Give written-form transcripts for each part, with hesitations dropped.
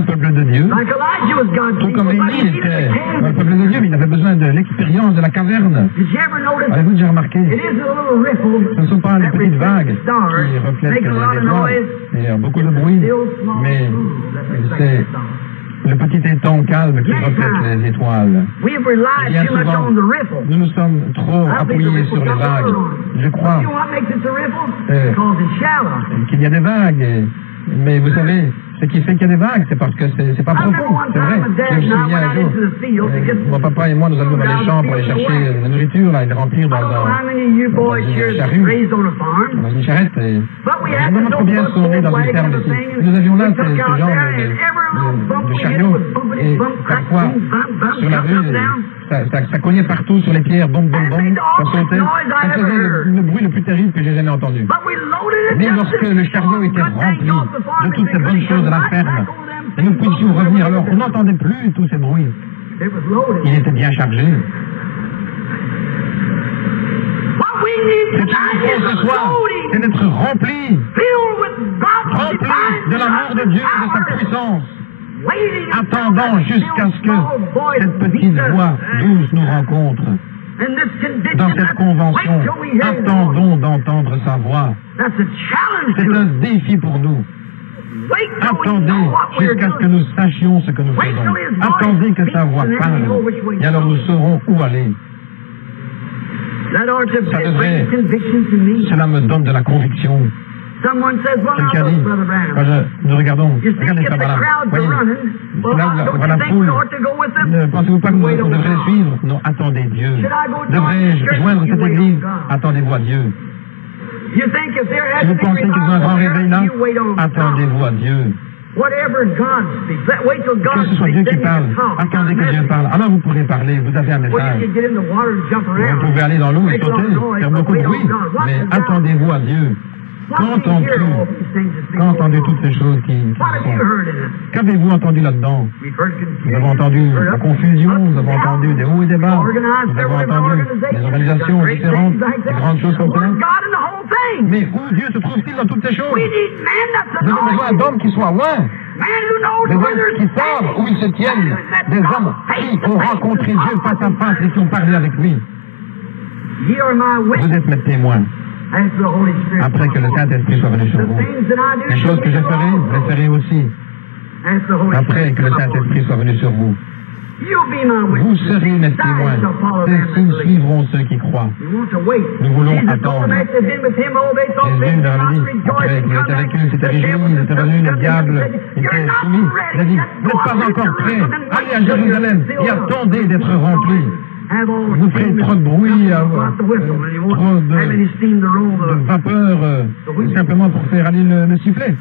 le peuple de Dieu. Tout comme Élie était le peuple de Dieu, mais il avait besoin de l'expérience de la caverne. Avez-vous déjà remarqué? Ce ne sont pas les petites vagues qui reflètent les étoiles. Il y a beaucoup de bruit, mais c'est le petit étang calme qui reflète les étoiles. Bien souvent, nous nous sommes trop appuyés sur les vagues. Je crois qu'il y a des vagues, mais vous savez, ce qui fait qu'il y a des vagues, c'est parce que c'est pas profond, c'est vrai. Je me souviens un jour, mon papa et moi, nous allions dans les champs pour aller chercher la nourriture, là, et les remplir dans une charrue, dans une charrette. Et je me demande combien sont nés dans une ferme ici. Nous avions là ce genre de chariot, et parfois, sur la rue, ça cognait partout sur les pierres, bon, ça sautait. Ça faisait le bruit le plus terrible que j'ai jamais entendu. Mais lorsque le chariot était rempli de toutes ces bonnes choses de la ferme, et nous puissions revenir, alors on n'entendait plus tous ces bruits. Il était bien chargé. Ce qu'il nous faut ce soir, c'est d'être rempli de l'amour de Dieu, de sa puissance, attendant jusqu'à ce que cette petite voix douce nous rencontre. Dans cette convention, attendons d'entendre sa voix. C'est un défi pour nous. Attendez jusqu'à ce que nous sachions ce que nous faisons. Attendez que sa voix parle, et alors nous saurons où aller. Cela me donne de la conviction. Quelqu'un dit, quand nous regardons, regardez ça, voilà, voyez, là, la foule, ne pensez-vous pas que nous devrions suivre? Non, attendez Dieu. Devrais-je joindre cette église? Attendez-vous à Dieu. Si vous pensez qu'ils ont un grand réveil là, attendez-vous à Dieu. Que ce soit Dieu qui parle, attendez que Dieu parle. Alors vous pourrez parler, vous avez un message. Vous pouvez aller dans l'eau et sauter, faire beaucoup de bruit, mais attendez-vous à Dieu. Quand entendu toutes ces choses qui sont... Qu'avez-vous entendu là-dedans? Nous avons entendu la confusion, nous avons entendu des hauts et des bas, nous avons entendu des organisations différentes, des grandes choses comme ça. Mais où Dieu se trouve-t-il dans toutes ces choses? Nous avons besoin d'hommes qui soient loin, des hommes qui savent où ils se tiennent, des hommes qui ont rencontré Dieu face à face et qui ont parlé avec lui. Vous êtes mes témoins. Après que le Saint-Esprit soit venu sur vous. Les choses que je ferai, vous les ferez aussi. Après que le Saint-Esprit soit venu sur vous. Vous serez mes témoins. Ceux-ci suivront ceux qui croient. Nous voulons attendre. Jésus leur a dit, après qu'il était avec eux, il s'était réjoui, il était revenu, le diable était soumis. Il a dit, vous n'êtes pas encore prêts. Allez à Jérusalem et attendez d'être remplis. Vous ferez trop de bruit, trop de vapeur, simplement pour faire aller le sifflet.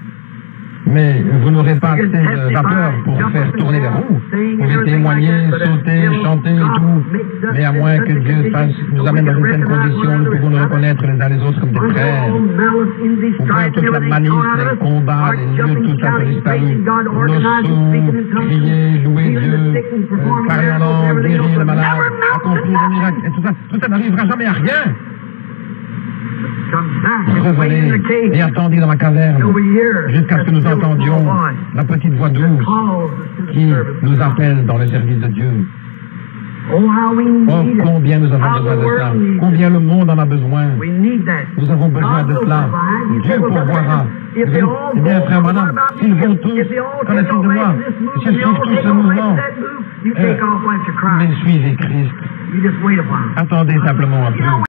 Mais vous n'aurez pas assez de vapeur pour faire tourner les roues. Vous pouvez témoigner, sauter, chanter et tout. Mais à moins que Dieu nous amène dans une telle condition, nous pouvons nous reconnaître les uns les autres comme des frères. Ou bien toute la malice, les combats, les lieux, tout ça peut disparaître. Nos sons, crier, louer Dieu, parler en langue, guérir les malades, accomplir des miracles, et tout ça n'arrivera jamais à rien. Revenez et attendez dans la caverne jusqu'à ce que nous entendions la petite voix douce qui nous appelle dans le service de Dieu. Oh, combien nous avons besoin de cela, combien le monde en a besoin. Nous avons besoin de cela. Dieu pourvoira. Eh bien, frère, madame, s'ils vont tous, connaissez de moi, s'ils suivent tous ce mouvement, mais suivez Christ. Attendez simplement un peu.